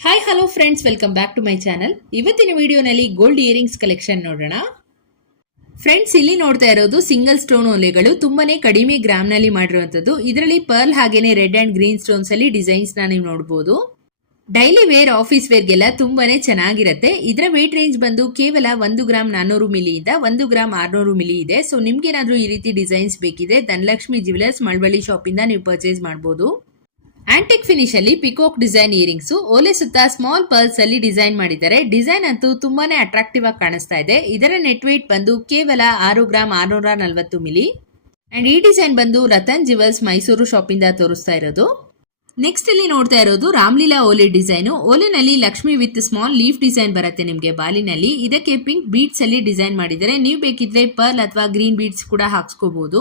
Hi hello friends welcome back to my channel ಇವತ್ತಿನ ವಿಡಿಯೋನಲ್ಲಿ gold earrings collection ನೋಡೋಣ. Friends ಇಲ್ಲಿ ನೋಡ್ತಾ ಇರೋದು ಸಿಂಗಲ್ ಸ್ಟೋನ್ ಓಲೆಗಳು ತುಂಬಾನೇ ಕಡಿಮೆ ಗ್ರಾಮ್ನಲ್ಲಿ ಮಾಡಿರುವಂತದ್ದು ಇದರಲ್ಲಿ ಪರ್ಲ್ ಹಾಗೇನೆ ರೆಡ್ ಅಂಡ್ ಗ್ರೀನ್ ಸ್ಟೋನ್ಸ್ ಅಲ್ಲಿ ಡಿಸೈನ್ಸ್ನ ನೀವು ನೋಡಬಹುದು ಡೈಲಿ ವೇರ್ ಆಫೀಸ್ ವೇರ್ಗೆಲ್ಲ ತುಂಬಾನೇ ಚೆನ್ನಾಗಿರುತ್ತೆ. ಇದರ ವೇಟ್ ರೇಂಜ್ ಬಂದು ಕೇವಲ ಒಂದು ಗ್ರಾಮ್ ನಾನ್ನೂರು ಮಿಲಿ ಇಂದ ಒಂದು ಗ್ರಾಮ್ ಆರ್ನೂರು ಮಿಲಿ ಇದೆ. ಸೊ ನಿಮ್ಗೇನಾದ್ರೂ ಈ ರೀತಿ ಡಿಸೈನ್ಸ್ ಬೇಕಿದೆ ಧನಲಕ್ಷ್ಮಿ ಜ್ಯುವೆಲರ್ಸ್ ಮಳವಳ್ಳಿ ಶಾಪ್ ಇಂದ ನೀವು ಪರ್ಚೇಸ್ ಮಾಡಬಹುದು ಆಂಟಿಕ್ ಫಿನಿಶ್ ಅಲ್ಲಿ ಪಿಕೋಕ್ ಡಿಸೈನ್ ಇಯರಿಂಗ್ಸ್ ಓಲೆ ಸುತ್ತ ಸ್ಮಾಲ್ ಪರ್ಲ್ಸ್ ಅಲ್ಲಿ ಡಿಸೈನ್ ಮಾಡಿದ್ದಾರೆ. ಡಿಸೈನ್ ಅಂತೂ ತುಂಬಾನೇ ಅಟ್ರಾಕ್ಟಿವ್ ಆಗಿ ಕಾಣಿಸ್ತಾ ಇದೆ. ಇದರ ನೆಟ್ ವೇಟ್ ಬಂದು ಕೇವಲ ಆರು ಗ್ರಾಮ್ ಆರುನೂರ ನಲವತ್ತು ಮಿಲಿ. ಅಂಡ್ ಈ ಡಿಸೈನ್ ಬಂದು ರತನ್ ಜಿವಲ್ಸ್ ಮೈಸೂರು ಶಾಪ್ ಇಂದ ತೋರಿಸ್ತಾ ಇರೋದು. ನೆಕ್ಸ್ಟ್ ಇಲ್ಲಿ ನೋಡ್ತಾ ಇರೋದು ರಾಮ್ಲೀಲಾ ಓಲೆ design ಓಲೆನಲ್ಲಿ Lakshmi with small leaf design ಬರುತ್ತೆ ನಿಮಗೆ ಬಾಲಿನಲ್ಲಿ. ಇದಕ್ಕೆ ಪಿಂಕ್ ಬೀಡ್ಸ್ ಅಲ್ಲಿ ಡಿಸೈನ್ ಮಾಡಿದರೆ ನೀವು ಬೇಕಿದ್ರೆ ಪರ್ಲ್ ಅಥವಾ ಗ್ರೀನ್ ಬೀಡ್ಸ್ ಕೂಡ ಹಾಕ್ಸ್ಕೋಬಹುದು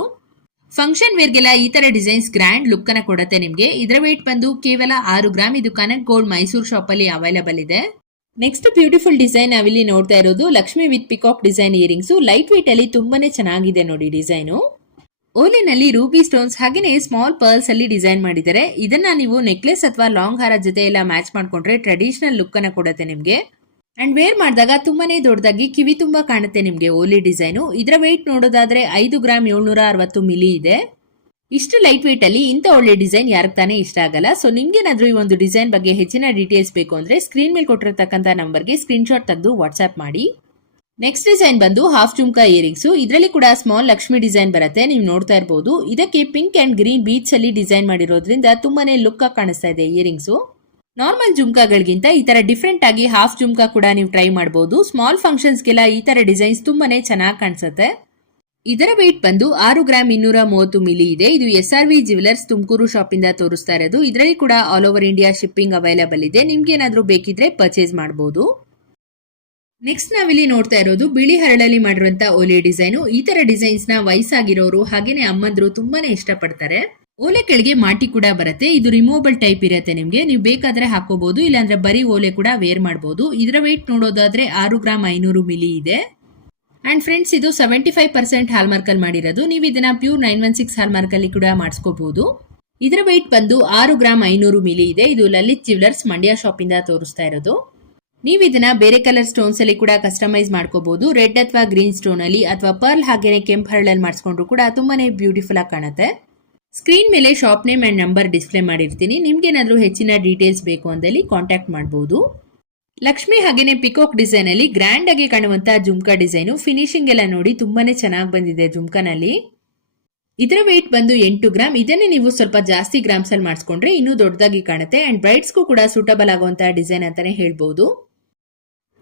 ಫಂಕ್ಷನ್ ವೇರ್ಗೆಲ್ಲ ಈ ತರ ಡಿಸೈನ್ಸ್ ಗ್ರ್ಯಾಂಡ್ ಲುಕ್ ಅನ್ನ ಕೊಡುತ್ತೆ ನಿಮಗೆ ಇದರ ವೇಟ್ ಬಂದು ಕೇವಲ ಆರು ಗ್ರಾಮ್ ಇದು ಕನಕ್ ಗೋಲ್ಡ್ ಮೈಸೂರು ಶಾಪ್ ಅಲ್ಲಿ ಅವೈಲಬಲ್ ಇದೆ ನೆಕ್ಸ್ಟ್ ಬ್ಯೂಟಿಫುಲ್ ಡಿಸೈನ್ ನಾವಿಲ್ಲಿ ನೋಡ್ತಾ ಇರೋದು Lakshmi with peacock design earrings light weight ಅಲ್ಲಿ ತುಂಬಾನೇ ಚೆನ್ನಾಗಿದೆ ನೋಡಿ ಡಿಸೈನು ಓಲಿನಲ್ಲಿ ರೂಬಿ ಸ್ಟೋನ್ಸ್ ಹಾಗೆಯೇ ಸ್ಮಾಲ್ ಪರ್ಲ್ಸ್ ಅಲ್ಲಿ ಡಿಸೈನ್ ಮಾಡಿದ್ದಾರೆ ಇದನ್ನ ನೀವು ನೆಕ್ಲೆಸ್ ಅಥವಾ ಲಾಂಗ್ ಹಾರ ಜೊತೆ ಎಲ್ಲ ಮ್ಯಾಚ್ ಮಾಡ್ಕೊಂಡ್ರೆ ಟ್ರೆಡಿಷನಲ್ ಲುಕ್ ಅನ್ನ ಕೊಡುತ್ತೆ ನಿಮ್ಗೆ ಅಂಡ್ ವೇರ್ ಮಾಡಿದಾಗ ತುಂಬಾನೇ ದೊಡ್ಡದಾಗಿ ಕಿವಿ ತುಂಬಾ ಕಾಣುತ್ತೆ ನಿಮ್ಗೆ, ಓಲಿ ಡಿಸೈನು. ಇದರ ವೆಯ್ಟ್ ನೋಡೋದಾದ್ರೆ ಐದು ಗ್ರಾಮ್ ಏಳ್ನೂರ ಅರವತ್ತು ಮಿಲಿ ಇದೆ. ಇಷ್ಟು ಲೈಟ್ ವೇಟ್ ಅಲ್ಲಿ ಇಂಥ ಒಳ್ಳೆ ಡಿಸೈನ್ ಯಾರಿಗೆ ತಾನೇ ಇಷ್ಟ ಆಗಲ್ಲ. ಸೊ ನಿಮ್ಗೇನಾದ್ರೂ ಈ ಒಂದು ಡಿಸೈನ್ ಬಗ್ಗೆ ಹೆಚ್ಚಿನ ಡೀಟೇಲ್ಸ್ ಬೇಕು ಅಂದ್ರೆ ಸ್ಕ್ರೀನ್ ಮೇಲೆ ಕೊಟ್ಟಿರತಕ್ಕಂತ ನಂಬರ್ಗೆ ಸ್ಕ್ರೀನ್ ಶಾಟ್ ತೆಗೆದು ವಾಟ್ಸ್ಆಪ್ ಮಾಡಿ. ನೆಕ್ಸ್ಟ್ ಡಿಸೈನ್ ಬಂದು ಹಾಫ್ ಜುಮ್ಕಾ ಇಯರಿಂಗ್ಸ್ ಇದರಲ್ಲಿ ಕೂಡ ಸ್ಮಾಲ್ ಲಕ್ಷ್ಮಿ ಡಿಸೈನ್ ಬರುತ್ತೆ. ನೀವು ನೋಡ್ತಾ ಇರಬಹುದು ಇದಕ್ಕೆ ಪಿಂಕ್ ಅಂಡ್ ಗ್ರೀನ್ ಬೀಚ್ ಅಲ್ಲಿ ಡಿಸೈನ್ ಮಾಡಿರೋದ್ರಿಂದ ತುಂಬಾನೇ ಲುಕ್ ಆಗಿ ಕಾಣಿಸ್ತಾ ಇದೆ ಇಯರಿಂಗ್ಸ್ ನಾರ್ಮಲ್ ಜುಮ್ಕಾಗಳಿಗಿಂತ ಈ ತರ ಡಿಫ್ರೆಂಟ್ ಆಗಿ ಹಾಫ್ ಜುಮ್ಕಾ ಕೂಡ ನೀವು ಟ್ರೈ ಮಾಡಬಹುದು ಸ್ಮಾಲ್ ಫಂಕ್ಷನ್ಸ್ಗೆಲ್ಲ ಈ ತರ ಡಿಸೈನ್ಸ್ ತುಂಬಾನೇ ಚೆನ್ನಾಗಿ ಕಾಣಿಸುತ್ತೆ. ಇದರ ವೆಯ್ಟ್ ಬಂದು ಆರು ಗ್ರಾಮ್ ಇನ್ನೂರ ಮೂವತ್ತು ಮಿಲಿ ಇದೆ. ಇದು S R V jewellers Tumakuru shop ಇಂದ ತೋರಿಸ್ತಾ ಇರೋದು. ಇದರಲ್ಲಿ ಕೂಡ all over India shipping available ಇದೆ. ನಿಮ್ಗೆ ಏನಾದರೂ ಬೇಕಿದ್ರೆ ಪರ್ಚೇಸ್ ಮಾಡಬಹುದು ನೆಕ್ಸ್ಟ್ ನಾವಿಲ್ಲಿ ನೋಡ್ತಾ ಇರೋದು ಬಿಳಿ ಹರಳಲ್ಲಿ ಮಾಡಿರುವಂತಹ ಓಲಿ ಡಿಸೈನು ಈ ತರ ಡಿಸೈನ್ಸ್ನ ವಯಸ್ಸಾಗಿರೋರು ಹಾಗೇನೆ ಅಮ್ಮಂದ್ರು ತುಂಬಾನೇ ಇಷ್ಟಪಡ್ತಾರೆ. ಓಲೆ ಕೆಳಗೆ ಮಾಟಿ ಕೂಡ ಬರುತ್ತೆ. ಇದು ರಿಮೂವಬಲ್ ಟೈಪ್ ಇರುತ್ತೆ ನಿಮಗೆ. ನೀವು ಬೇಕಾದ್ರೆ ಹಾಕೋಬಹುದು ಇಲ್ಲಾಂದ್ರೆ ಬರೀ ಓಲೆ ಕೂಡ ವೇರ್ ಮಾಡಬಹುದು ಇದರ ವೆಯ್ಟ್ ನೋಡೋದಾದ್ರೆ ಆರು ಗ್ರಾಮ್ ಐನೂರು ಮಿಲಿ ಇದೆ. ಅಂಡ್ ಫ್ರೆಂಡ್ಸ್ ಇದು ಸೆವೆಂಟಿ ಫೈವ್ ಪರ್ಸೆಂಟ್ ಹಾಲ್ಮಾರ್ಕ್ ಅಲ್ಲಿ ಮಾಡಿರೋದು. ನೀವು ಇದನ್ನ pure nine one six hallmark ಅಲ್ಲಿ ಕೂಡ ಮಾಡಿಸ್ಕೋಬಹುದು ಇದರ ವೆಯ್ಟ್ ಬಂದು ಆರು ಗ್ರಾಮ್ ಐನೂರು ಮಿಲಿ ಇದೆ. ಇದು ಲಲಿತ್ ಜ್ಯುವೆಲರ್ಸ್ ಮಂಡ್ಯ ಶಾಪ್ ಇಂದ ತೋರಿಸ್ತಾ ಇರೋದು. ನೀವು ಇದನ್ನ ಬೇರೆ ಕಲರ್ ಸ್ಟೋನ್ಸ್ ಅಲ್ಲಿ ಕೂಡ ಕಸ್ಟಮೈಸ್ ಮಾಡ್ಕೋಬಹುದು ರೆಡ್ ಅಥವಾ ಗ್ರೀನ್ ಸ್ಟೋನ್ ಅಲ್ಲಿ ಅಥವಾ ಪರ್ಲ್ ಹಾಗೇನೆ ಕೆಂಪು ಹರಳಲ್ಲಿ ಮಾಡಿಸ್ಕೊಂಡ್ರು ಕೂಡ ತುಂಬಾನೇ ಬ್ಯೂಟಿಫುಲ್ ಆಗಿ ಕಾಣುತ್ತೆ. ಸ್ಕ್ರೀನ್ ಮೇಲೆ shop name and number display ಮಾಡಿರ್ತೀನಿ. ನಿಮಗೇನಾದರೂ ಹೆಚ್ಚಿನ ಡೀಟೇಲ್ಸ್ ಬೇಕು ಅಂದಲ್ಲಿ ಕಾಂಟ್ಯಾಕ್ಟ್ ಮಾಡ್ಬೋದು. ಲಕ್ಷ್ಮಿ ಹಾಗೇನೆ ಪಿಕೋಕ್ ಡಿಸೈನಲ್ಲಿ ಗ್ರ್ಯಾಂಡ್ ಆಗಿ ಕಾಣುವಂತ ಜುಮ್ಕಾ ಡಿಸೈನು ಫಿನಿಶಿಂಗ್ ಎಲ್ಲ ನೋಡಿ ತುಂಬಾ ಚೆನ್ನಾಗಿ ಬಂದಿದೆ ಜುಮ್ಕಾನಲ್ಲಿ. ಇದರ ವೆಯ್ಟ್ ಬಂದು ಎಂಟು ಗ್ರಾಮ್ ಇದನ್ನೇ ನೀವು ಸ್ವಲ್ಪ ಜಾಸ್ತಿ ಗ್ರಾಮ್ಸಲ್ಲಿ ಮಾಡಿಸ್ಕೊಂಡ್ರೆ ಇನ್ನೂ ದೊಡ್ಡದಾಗಿ ಕಾಣುತ್ತೆ. ಆ್ಯಂಡ್ ಬ್ರೈಡ್ಸ್ಗೂ ಕೂಡ ಸೂಟಬಲ್ ಆಗುವಂಥ ಡಿಸೈನ್ ಅಂತಲೇ ಹೇಳ್ಬಹುದು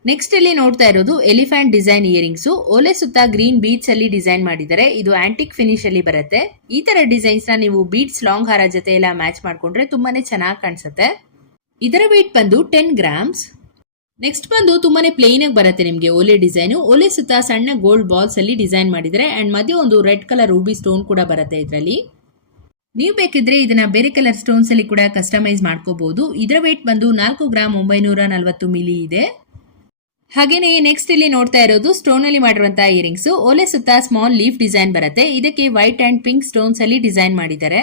ನೆಕ್ಸ್ಟ್ ಇಲ್ಲಿ ನೋಡ್ತಾ ಇರೋದು ಎಲಿಫೆಂಟ್ ಡಿಸೈನ್ ಇಯರಿಂಗ್ಸ್ ಓಲೆ ಸುತ್ತ ಗ್ರೀನ್ ಬೀಟ್ಸ್ ಅಲ್ಲಿ ಡಿಸೈನ್ ಮಾಡಿದ್ದಾರೆ. ಇದು ಆಂಟಿಕ್ ಫಿನಿಶ್ ಅಲ್ಲಿ ಬರುತ್ತೆ. ಈ ತರ ಡಿಸೈನ್ಸ್ನ ನೀವು ಬೀಟ್ಸ್ ಲಾಂಗ್ ಹಾರ ಜೊತೆ ಎಲ್ಲ ಮ್ಯಾಚ್ ಮಾಡ್ಕೊಂಡ್ರೆ ತುಂಬಾನೇ ಚೆನ್ನಾಗಿ ಕಾಣಿಸುತ್ತೆ. ಇದರ ವೇಟ್ ಬಂದು ಟೆನ್ ಗ್ರಾಮ್ಸ್ ನೆಕ್ಸ್ಟ್ ಬಂದು ತುಂಬಾನೇ ಪ್ಲೇನ್ ಆಗಿ ಬರುತ್ತೆ ನಿಮಗೆ ಓಲೆ ಡಿಸೈನ್ ಓಲೆ ಸುತ್ತ ಸಣ್ಣ ಗೋಲ್ಡ್ ಬಾಲ್ಸ್ ಅಲ್ಲಿ ಡಿಸೈನ್ ಮಾಡಿದರೆ ಅಂಡ್ ಮಧ್ಯೆ ಒಂದು ರೆಡ್ ಕಲರ್ ರೂಬಿ ಸ್ಟೋನ್ ಕೂಡ ಬರುತ್ತೆ ಇದರಲ್ಲಿ. ನೀವು ಬೇಕಿದ್ರೆ ಇದನ್ನ ಬೇರೆ ಕಲರ್ ಸ್ಟೋನ್ಸ್ ಅಲ್ಲಿ ಕೂಡ ಕಸ್ಟಮೈಸ್ ಮಾಡ್ಕೋಬಹುದು ಇದರ ವೇಟ್ ಬಂದು ನಾಲ್ಕು ಗ್ರಾಮ್ ಒಂಬೈನೂರ ನಲವತ್ತು ಮಿಲಿ ಇದೆ. ಹಾಗೇನೆ ನೆಕ್ಸ್ಟ್ ಇಲ್ಲಿ ನೋಡ್ತಾ ಇರೋದು ಸ್ಟೋನ್ ಅಲ್ಲಿ ಮಾಡಿರುವಂತಹ ಇಯರಿಂಗ್ಸ್ ಓಲೆ ಸುತ್ತ ಸ್ಮಾಲ್ ಲೀಫ್ ಡಿಸೈನ್ ಬರುತ್ತೆ. ಇದಕ್ಕೆ ವೈಟ್ ಅಂಡ್ ಪಿಂಕ್ ಸ್ಟೋನ್ಸ್ ಅಲ್ಲಿ ಡಿಸೈನ್ ಮಾಡಿದ್ದಾರೆ.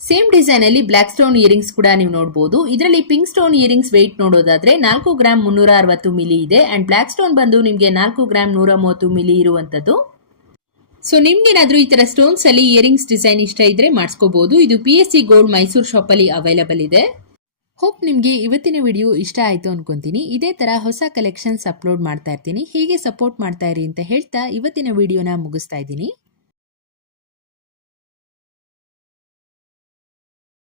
ಸೇಮ್ ಡಿಸೈನ್ ಅಲ್ಲಿ ಬ್ಲಾಕ್ ಸ್ಟೋನ್ ಇಯರಿಂಗ್ಸ್ ಕೂಡ ನೀವು ನೋಡಬಹುದು ಇದರಲ್ಲಿ ಪಿಂಕ್ ಸ್ಟೋನ್ ಇಯರಿಂಗ್ಸ್ ವೆಯ್ಟ್ ನೋಡೋದಾದ್ರೆ ನಾಲ್ಕು ಗ್ರಾಮ್ ಮುನ್ನೂರ ಅರವತ್ತು ಮಿಲಿ ಇದೆ ಅಂಡ್ ಬ್ಲಾಕ್ ಸ್ಟೋನ್ ಬಂದು ನಿಮಗೆ ನಾಲ್ಕು ಗ್ರಾಮ್ ನೂರ ಮೂವತ್ತು ಮಿಲಿ ಇರುವಂತದ್ದು. ಸೊ ನಿಮ್ಗೇನಾದ್ರೂ ಈ ತರ ಸ್ಟೋನ್ಸ್ ಅಲ್ಲಿ ಇಯರಿಂಗ್ಸ್ ಡಿಸೈನ್ ಇಷ್ಟ ಇದ್ರೆ ಮಾಡಿಸ್ಕೋಬಹುದು ಇದು P S C gold Mysuru shop ಅಲ್ಲಿ ಅವೈಲಬಲ್ ಇದೆ. ಹೋಪ್ ನಿಮಗೆ ಇವತ್ತಿನ ವಿಡಿಯೋ ಇಷ್ಟ ಆಯಿತು ಅನ್ಕೊಂತೀನಿ. ಇದೇ ಥರ ಹೊಸ ಕಲೆಕ್ಷನ್ಸ್ ಅಪ್ಲೋಡ್ ಮಾಡ್ತಾ ಇರ್ತೀನಿ. ಹೀಗೆ ಸಪೋರ್ಟ್ ಮಾಡ್ತಾ ಇರಿ ಅಂತ ಹೇಳ್ತಾ ಇವತ್ತಿನ ವಿಡಿಯೋನ ಮುಗಿಸ್ತಾ ಇದ್ದೀನಿ.